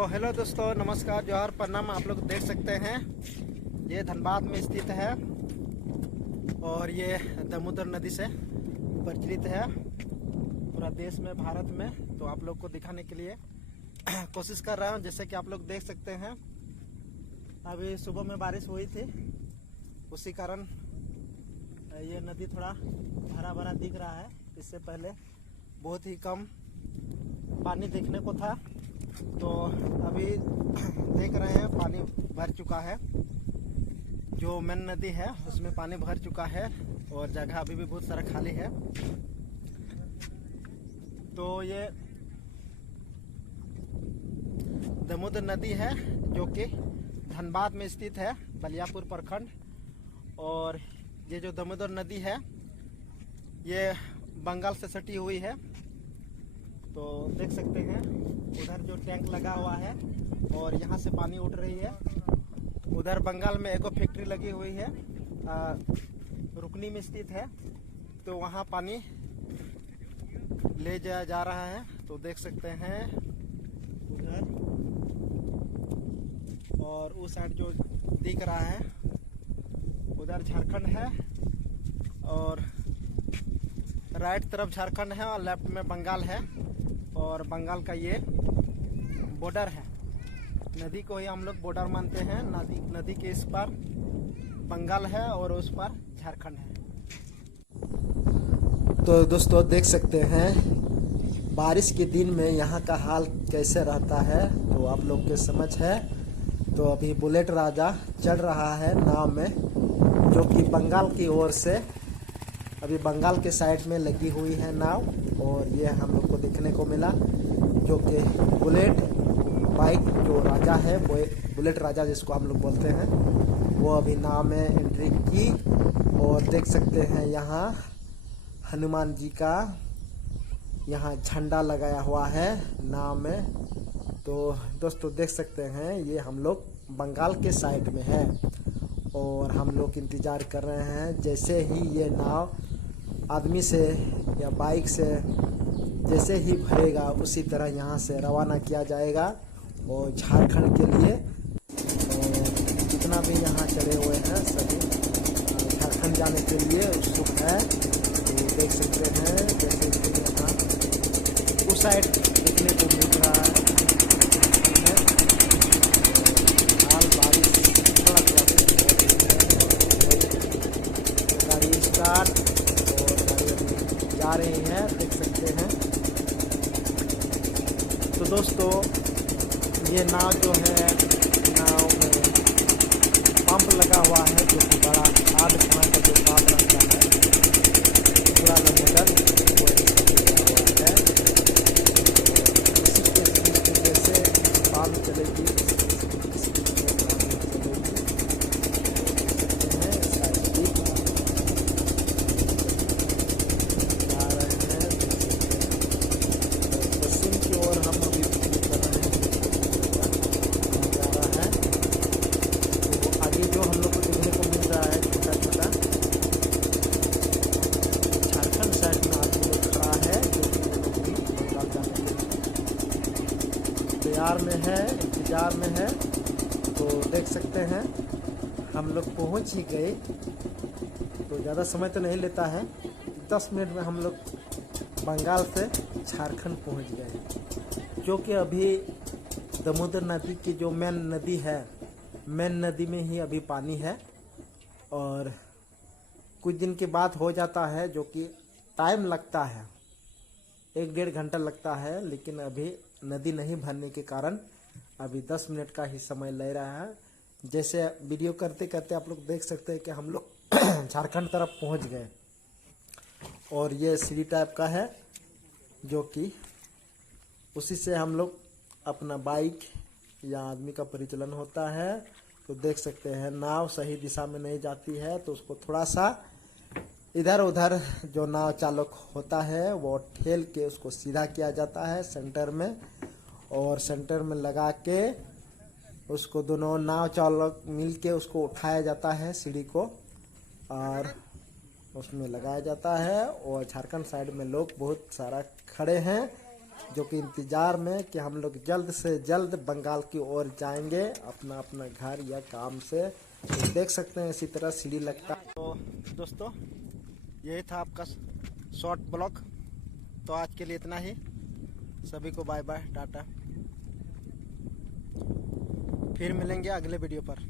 तो हेलो दोस्तों, नमस्कार, जोहार, प्रणाम। आप लोग देख सकते हैं ये धनबाद में स्थित है और ये दामोदर नदी से प्रचलित है पूरा देश में, भारत में। तो आप लोग को दिखाने के लिए कोशिश कर रहा हूँ। जैसे कि आप लोग देख सकते हैं अभी सुबह में बारिश हुई थी, उसी कारण ये नदी थोड़ा भरा भरा दिख रहा है। इससे पहले बहुत ही कम पानी देखने को था, तो अभी देख रहे हैं पानी भर चुका है। जो मेन नदी है उसमें पानी भर चुका है और जगह अभी भी बहुत सारा खाली है। तो ये दामोदर नदी है जो कि धनबाद में स्थित है, बलियापुर प्रखंड। और ये जो दामोदर नदी है ये बंगाल से सटी हुई है। तो देख सकते हैं उधर जो टैंक लगा हुआ है और यहाँ से पानी उठ रही है। उधर बंगाल में एक फैक्ट्री लगी हुई है, रुकनी में स्थित है, तो वहाँ पानी ले जाया जा रहा है। तो देख सकते हैं उधर, और उस साइड जो दिख रहा है उधर झारखंड है और राइट तरफ झारखंड है और लेफ्ट में बंगाल है। और बंगाल का ये बॉर्डर है, नदी को ही हम लोग बॉर्डर मानते हैं। नदी के इस पार बंगाल है और उस पार झारखंड है। तो दोस्तों देख सकते हैं बारिश के दिन में यहाँ का हाल कैसे रहता है, तो आप लोग के समझ है। तो अभी बुलेट राजा चढ़ रहा है नाव में, जो कि बंगाल की ओर से अभी बंगाल के साइड में लगी हुई है नाव। और ये हम लोग को देखने को मिला जो कि बुलेट बाइक जो राजा है, वो बुलेट राजा जिसको हम लोग बोलते हैं, वो अभी नाव में एंट्री की। और देख सकते हैं यहाँ हनुमान जी का यहाँ झंडा लगाया हुआ है नाव में। तो दोस्तों देख सकते हैं ये हम लोग बंगाल के साइड में है और हम लोग इंतज़ार कर रहे हैं। जैसे ही ये नाव आदमी से या बाइक से जैसे ही भरेगा उसी तरह यहाँ से रवाना किया जाएगा और झारखंड के लिए। तो जितना भी यहाँ चले हुए हैं सभी झारखंड जाने के लिए उत्सुक है। तो देख सकते हैं जैसे कि यहाँ उस साइड देखने को मिल रहा है हाल बारिश थोड़ा गाड़ी स्टार्ट जा रही है, देख सकते हैं। तो दोस्तों ये नाव जो है, नाव में पंप लगा हुआ है जो कि बड़ा आध समय का जो पंप रखता है पुराना मॉडल, वो लगा हुआ है। इसी के जैसे पंप चलेगी इंतजार में है। तो देख सकते हैं हम लोग पहुंच ही गए। तो ज़्यादा समय तो नहीं लेता है, 10 मिनट में हम लोग बंगाल से झारखंड पहुंच गए। जो कि अभी दामोदर नदी की जो मेन नदी है, मेन नदी में ही अभी पानी है और कुछ दिन के बाद हो जाता है, जो कि टाइम लगता है, 1-1.5 घंटा लगता है। लेकिन अभी नदी नहीं भरने के कारण अभी 10 मिनट का ही समय ले रहा है। जैसे वीडियो करते करते आप लोग देख सकते हैं कि हम लोग झारखंड तरफ पहुंच गए। और ये सीढ़ी टाइप का है जो कि उसी से हम लोग अपना बाइक या आदमी का परिचालन होता है। तो देख सकते हैं नाव सही दिशा में नहीं जाती है, तो उसको थोड़ा सा इधर उधर जो नाव चालक होता है वो ठेल के उसको सीधा किया जाता है सेंटर में, और सेंटर में लगा के उसको दोनों नाव चालक मिल के उसको उठाया जाता है सीढ़ी को और उसमें लगाया जाता है। और झारखंड साइड में लोग बहुत सारा खड़े हैं जो कि इंतज़ार में कि हम लोग जल्द से जल्द बंगाल की ओर जाएंगे अपना अपना घर या काम से। तो देख सकते हैं इसी तरह सीढ़ी लगता है। तो दोस्तों यही था आपका शॉर्ट ब्लॉग। तो आज के लिए इतना ही। सभी को बाय बाय टाटा। फिर मिलेंगे अगले वीडियो पर।